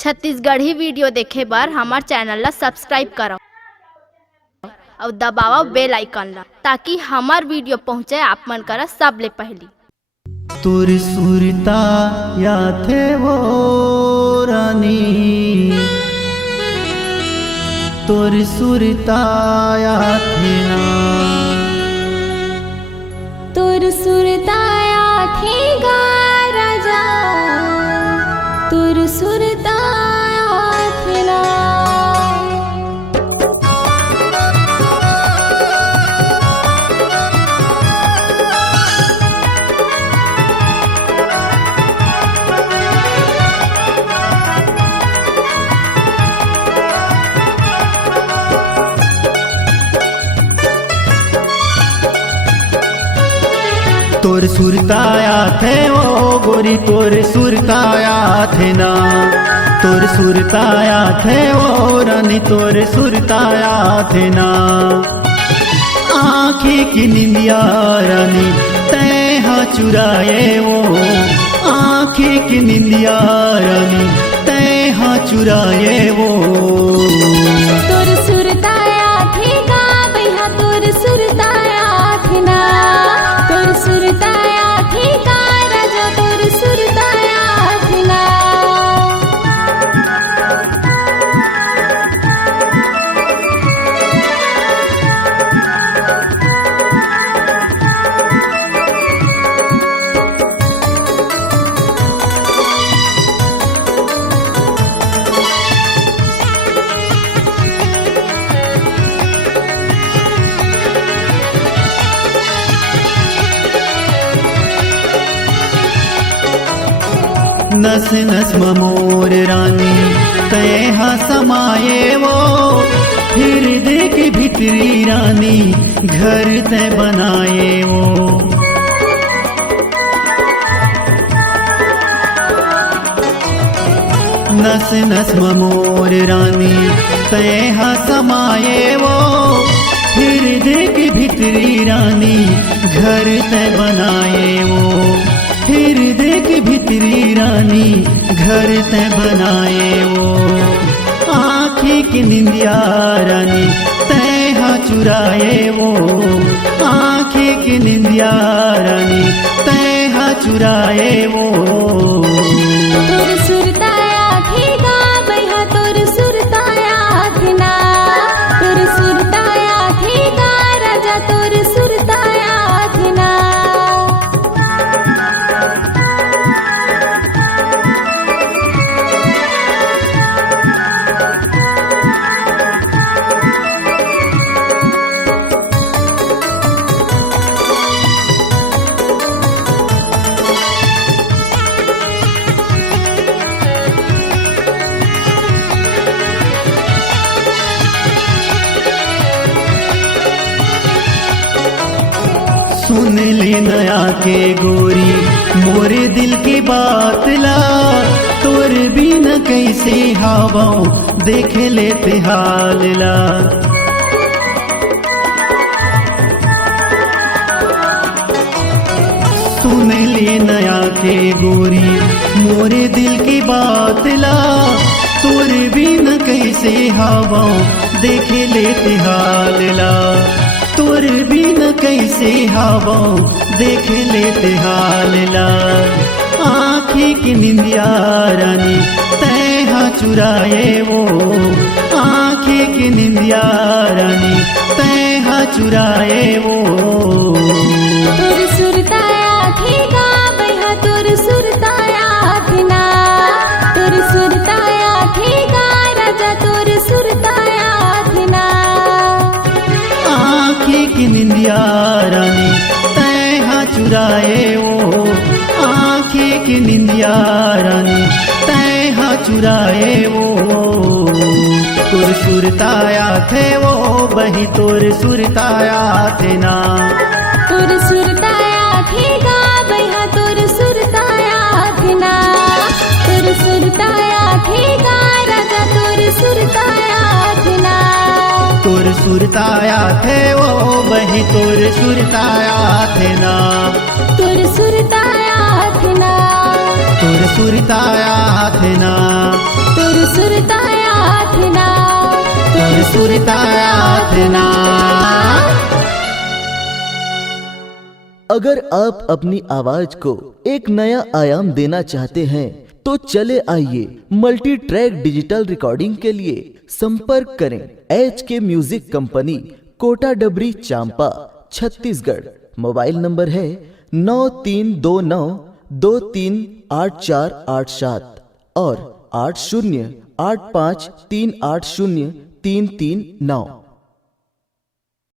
छत्तीसगढ़ी वीडियो देखे बर हमार चैनल ला सब्सक्राइब करो और दबाओ बेल आइकन ला ताकि हमार वीडियो पहुँचे आप मन करा सबले पहली। तुर सुरता या थे वो रानी, तुर सुरता या थे ना, तुर सुरताया थे गा राजा, तुर सुरताया थे ना। तोर सुरताया थे वो गोरी, तोर सुरताया थे ना, तोर सुरताया थे वो रानी, तोर सुरताया थे ना। आँखी की निंदिया रानी तैहा चुराए वो, आँखी की निंदिया रानी तैहा चुराए वो। तुर सुरताया थे गा भैया, तुर सुरताया थे ना, तुर सुरताया थे गा राजा, तुर सुरताया थे ना। नस नस ममोर रानी तैहा समाये वो, फिर देख भितरी रानी घर तय बनाए वो। नस नस ममोर रानी तैहा समाये वो, फिर देख भितरी रानी घर तय बनाए वो। फिर देख भितरी रानी घर तय बनाए वो। आँखी की निंदिया रानी तैहा चुराए वो, आँखी की निंदिया रानी तैहा चुराए वो। तुर सुरताया थे गा भैया, तुर सुरताया थे ना, तुर सुरताया थे गा राजा, तुर सुरताया थे ना। सुन ले नया के गोरी मोरे दिल की बात ला, तोर भी न कैसे हवाओं देख लेते हाल ला। सुन ले नया के गोरी मोरे दिल की बात ला, तोर भी न कैसे हवाओं देख लेते हाल ला। तोर भी न कैसे हवा देख लेते हाल ला। आँखी की निंदिया रानी तैहा चुराए वो, आँखी की निंदिया रानी तैहा चुराए वो। तुर सुरताया थे गा भैया, तुर सुरताया थे ना, तुर सुरताया थे गा राजा, तुर सुरताया थे ना। आँखी की निंदिया रानी तैहा चुराए वो, आँखी की निंदिया रानी तैहा चुराए वो। तुर सुरताया थे वो बही, तुर सुरताया थे ना, तुर सुरताया थे गा भैया, तुर सुरताया थे ना, तुर सुरताया थे गा राजा, तुर सुरताया थे ना। तुर सुरताया थे वो बही, तुर सुरताया थे ना, तुर सुरताया थे ना, तुर सुरताया थे ना, तुर सुरतायाथना। अगर आप अपनी आवाज को एक नया आयाम देना चाहते हैं तो चले आइए मल्टी ट्रैक डिजिटल रिकॉर्डिंग के लिए संपर्क करें HK म्यूजिक कंपनी, कोटा डबरी, चांपा, छत्तीसगढ़। मोबाइल नंबर है 9329238487 और 8085380339।